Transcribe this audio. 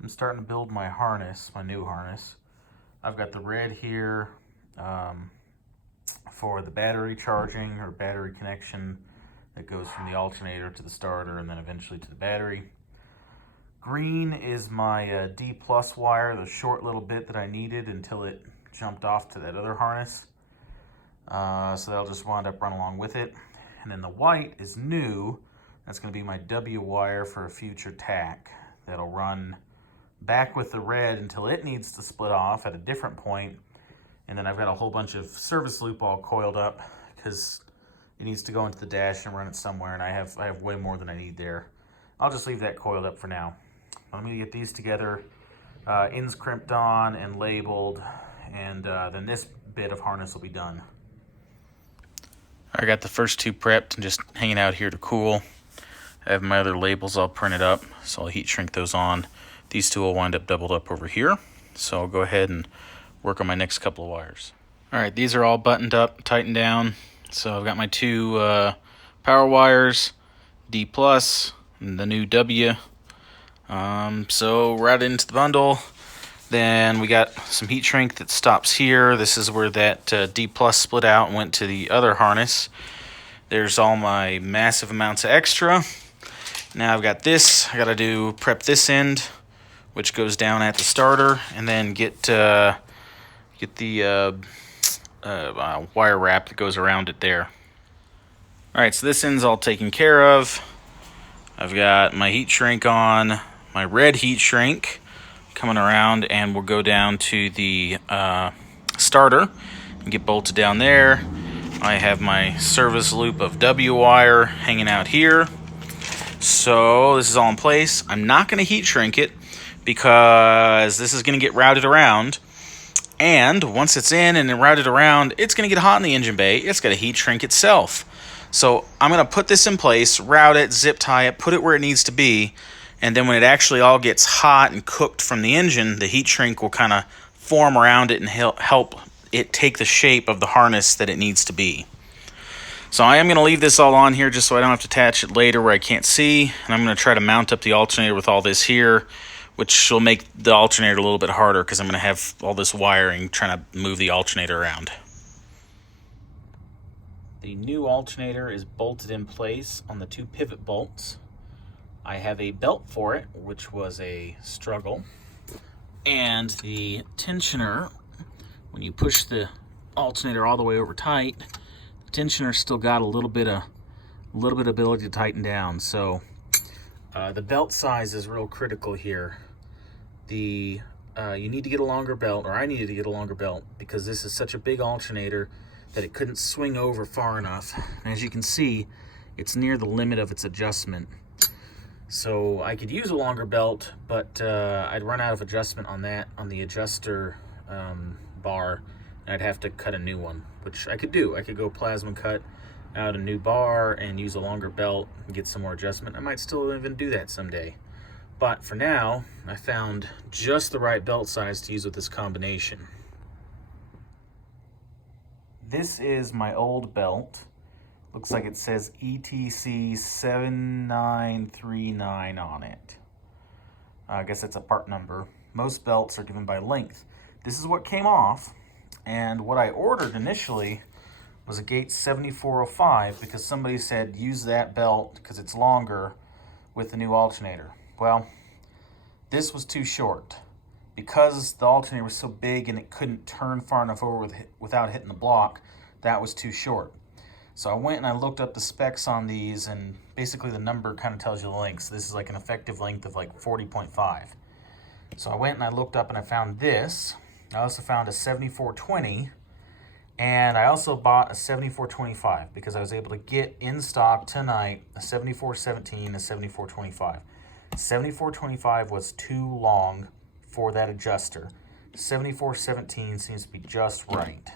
I'm starting to build my harness, my new harness. I've got the red here for the battery charging or battery connection that goes from the alternator to the starter and then eventually to the battery. Green is my D plus wire, the short little bit that I needed until it jumped off to that other harness. So that'll just wind up running along with it. And then the white is new. That's going to be my W wire for a future tack. That'll run back with the red until it needs to split off at a different point. And then I've got a whole bunch of service loop all coiled up because it needs to go into the dash and run it somewhere, and I have way more than I need there. I'll just leave that coiled up for now. Let me get these together, ends crimped on and labeled, and then this bit of harness will be done. I got the first two prepped and just hanging out here to cool. I have my other labels all printed up, so I'll heat shrink those on. These two will wind up doubled up over here, so I'll go ahead and work on my next couple of wires. Alright, these are all buttoned up, tightened down. So I've got my two power wires, D plus, and the new W. So right into the bundle. Then we got some heat shrink that stops here. This is where that D plus split out and went to the other harness. There's all my massive amounts of extra. Now I've got this. I got to prep this end, which goes down at the starter, and then get the wire wrap that goes around it there. Alright, so this end's all taken care of. I've got my heat shrink on, my red heat shrink coming around, and we'll go down to the starter and get bolted down there. I have my service loop of W wire hanging out here. So this is all in place. I'm not going to heat shrink it because this is going to get routed around. And once it's in and routed around, it's going to get hot in the engine bay. It's going to heat shrink itself. So I'm going to put this in place, route it, zip tie it, put it where it needs to be. And then when it actually all gets hot and cooked from the engine, the heat shrink will kind of form around it and help it take the shape of the harness that it needs to be. So I am going to leave this all on here just so I don't have to attach it later where I can't see. And I'm going to try to mount up the alternator with all this here, which will make the alternator a little bit harder because I'm going to have all this wiring trying to move the alternator around. The new alternator is bolted in place on the two pivot bolts. I have a belt for it, which was a struggle. And the tensioner, when you push the alternator all the way over tight, the tensioner still got a little bit of ability to tighten down. So the belt size is real critical here. You need to get a longer belt, or I needed to get a longer belt, because this is such a big alternator that it couldn't swing over far enough. And as you can see, it's near the limit of its adjustment. So I could use a longer belt, but I'd run out of adjustment on the adjuster bar, and I'd have to cut a new one, which I could do. I could go plasma cut out a new bar and use a longer belt and get some more adjustment. I might still even do that someday. But for now, I found just the right belt size to use with this combination. This is my old belt. Looks like it says ETC 7939 on it. I guess that's a part number. Most belts are given by length. This is what came off, and what I ordered initially was a gate 7405 because somebody said use that belt because it's longer with the new alternator. Well, this was too short. Because the alternator was so big and it couldn't turn far enough over without hitting the block, that was too short. So I went and I looked up the specs on these, and basically the number kind of tells you the length. So this is like an effective length of like 40.5. So I went and I looked up and I found this. I also found a 7420, and I also bought a 7425 because I was able to get in stock tonight a 7417, a 7425. 7425 was too long for that adjuster. 7417 seems to be just right.